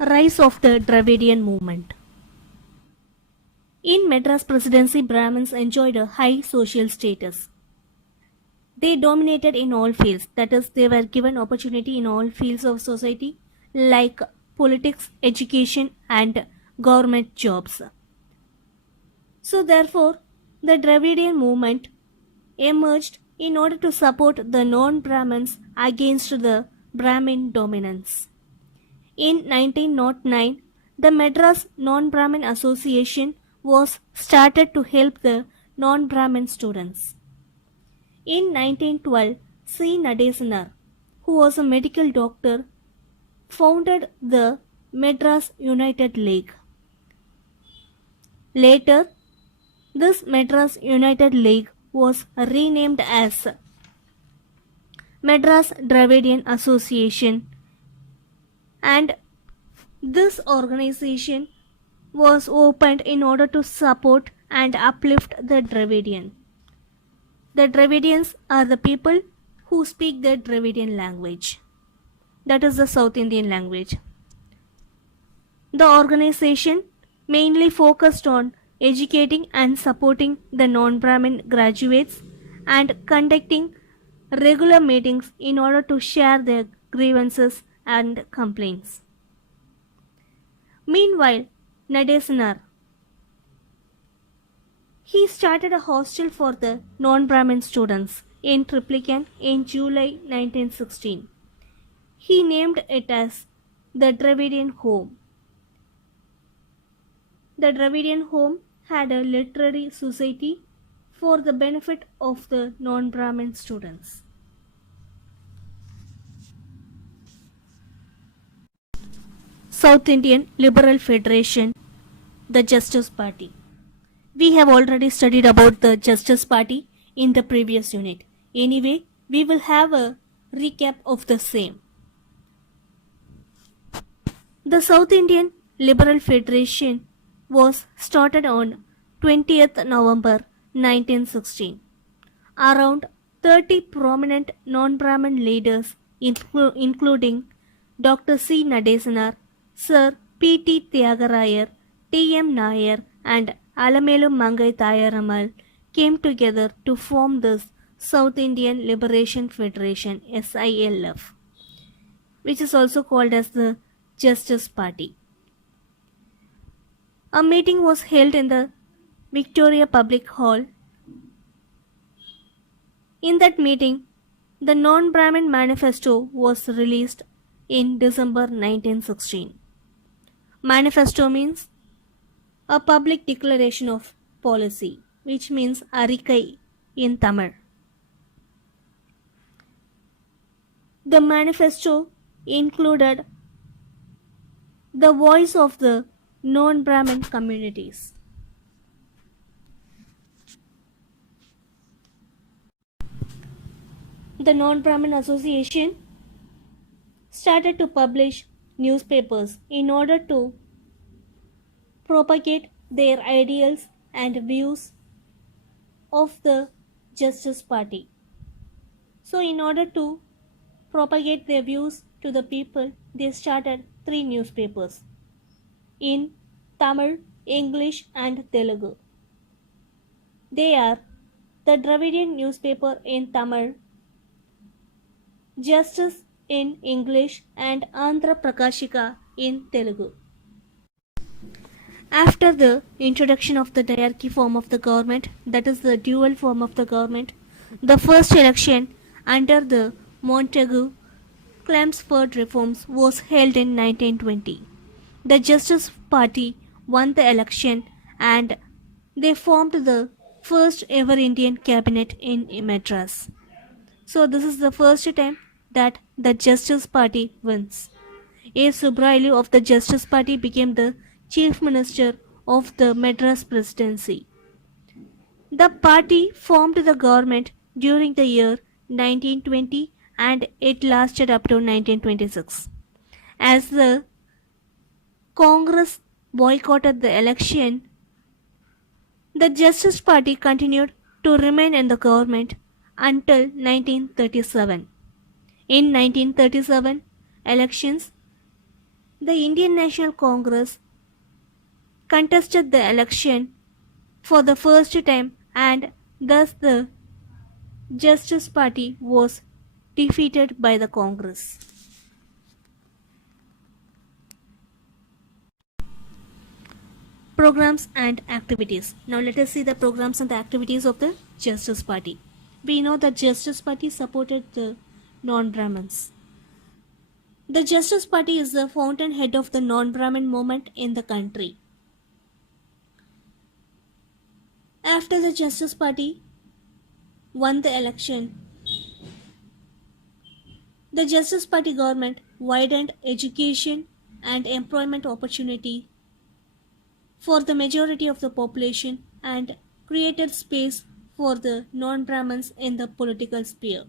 Rise of the Dravidian movement. In Madras Presidency, Brahmins enjoyed a high social status. They dominated in all fields, that is, they were given opportunity in all fields of society like politics, education, and government jobs. So, therefore, the Dravidian movement emerged in order to support the non Brahmins against the Brahmin dominance. In 1909, the Madras Non-Brahmin Association was started to help the non-Brahmin students. In 1912, C. Nadesanar, who was a medical doctor, founded the Madras United League. Later, this Madras United League was renamed as Madras Dravidian Association, and this organization was opened in order to support and uplift the Dravidian. The Dravidians are the people who speak the Dravidian language, that is the South Indian language. The organization mainly focused on educating and supporting the non-Brahmin graduates and conducting regular meetings in order to share their grievances and complaints. Meanwhile, Nadesanar, he started a hostel for the non-Brahmin students in Triplicane in July 1916. He named it as the Dravidian Home. The Dravidian Home had a literary society for the benefit of the non-Brahmin students. South Indian Liberal Federation, the Justice Party. We have already studied about the Justice Party in the previous unit. Anyway, we will have a recap of the same. The South Indian Liberal Federation was started on 20th November 1916. Around 30 prominent non-Brahmin leaders, including Dr. C. Nadesanar, Sir P. T. Tyagarayar, T. M. Nair, and Alamelu Mangai Tayaramal, came together to form this South Indian Liberation Federation (SILF), which is also called as the Justice Party. A meeting was held in the Victoria Public Hall. In that meeting, the Non-Brahmin Manifesto was released in December 1916. Manifesto means a public declaration of policy, which means Arikai in Tamil. The manifesto included the voice of the non-Brahmin communities. The Non-Brahmin Association started to publish newspapers in order to propagate their ideals and views of the Justice Party. So, in order to propagate their views to the people, they started 3 newspapers in Tamil, English, and Telugu. They are the Dravidian newspaper in Tamil, Justice in English, and Andhra Prakashika in Telugu. After the introduction of the diarchy form of the government, that is the dual form of the government, the first election under the Montagu-Chelmsford reforms was held in 1920. The Justice Party won the election and they formed the first ever Indian cabinet in Madras. So this is the first time that the Justice Party wins. A. Subrailu of the Justice Party became the Chief Minister of the Madras Presidency. The party formed the government during the year 1920 and it lasted up to 1926. As the Congress boycotted the election, the Justice Party continued to remain in the government until 1937. In 1937 elections, The Indian National Congress contested the election for the first time, and thus the Justice Party was defeated by the Congress. Programs and activities. Now let us see the programs and the activities of the Justice Party. We know that Justice Party supported the non-Brahmins. The Justice Party is the fountainhead of the non-Brahmin movement in the country. After the Justice Party won the election, the Justice Party government widened education and employment opportunity for the majority of the population and created space for the non-Brahmins in the political sphere.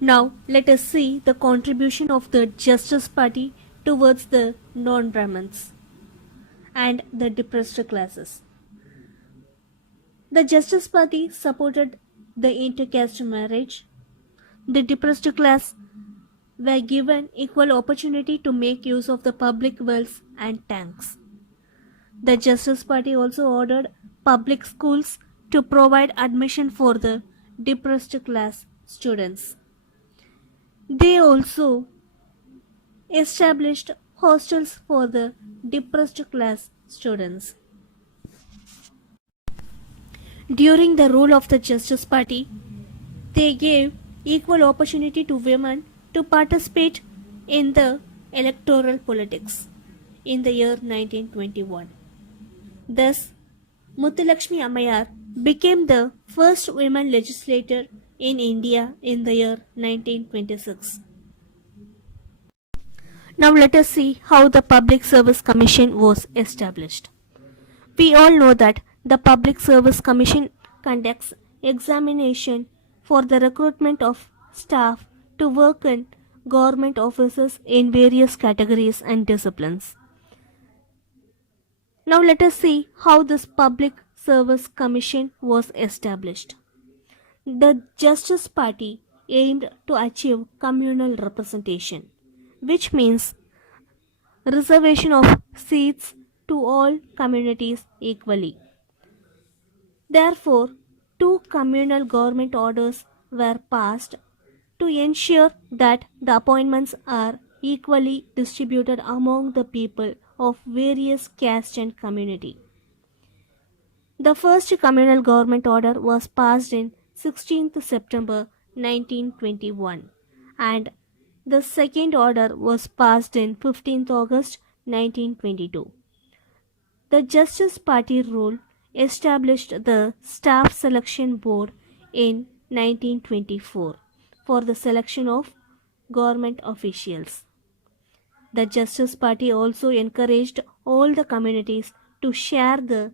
Now let us see the contribution of the Justice Party towards the non-Brahmins and the depressed classes. The Justice Party supported the intercaste marriage. The depressed class were given equal opportunity to make use of the public wells and tanks. The Justice Party also ordered public schools to provide admission for the depressed class students. They also established hostels for the depressed class students. During the rule of the Justice Party, they gave equal opportunity to women to participate in the electoral politics in the year 1921. Thus, Muthulakshmi Ammayar became the first women legislator in India in the year 1926. Now let us see how the Public Service Commission was established. We all know that the Public Service Commission conducts examination for the recruitment of staff to work in government offices in various categories and disciplines. Now let us see how this Public Service Commission was established. The Justice Party aimed to achieve communal representation, which means reservation of seats to all communities equally. Therefore, two communal government orders were passed to ensure that the appointments are equally distributed among the people of various caste and community. The first communal government order was passed in 16th September 1921 and the second order was passed in 15th August 1922. The Justice Party rule established the Staff Selection Board in 1924 for the selection of government officials. The Justice Party also encouraged all the communities to share the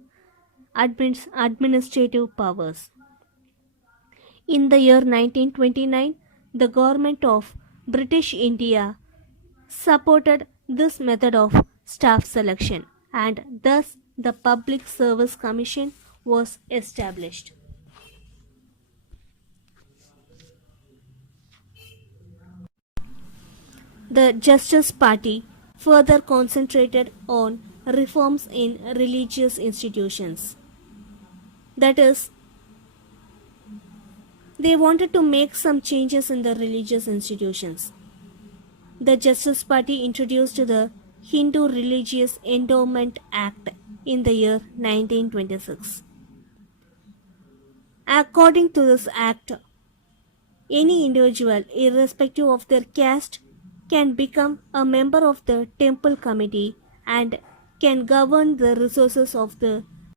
administrative powers. In the year 1929, the government of British India supported this method of staff selection and thus the Public Service Commission was established. The Justice Party further concentrated on reforms in religious institutions. That is, they wanted to make some changes in the religious institutions. The Justice Party introduced the Hindu Religious Endowment Act in the year 1926. According to this act, any individual, irrespective of their caste, can become a member of the temple committee and can govern the resources of the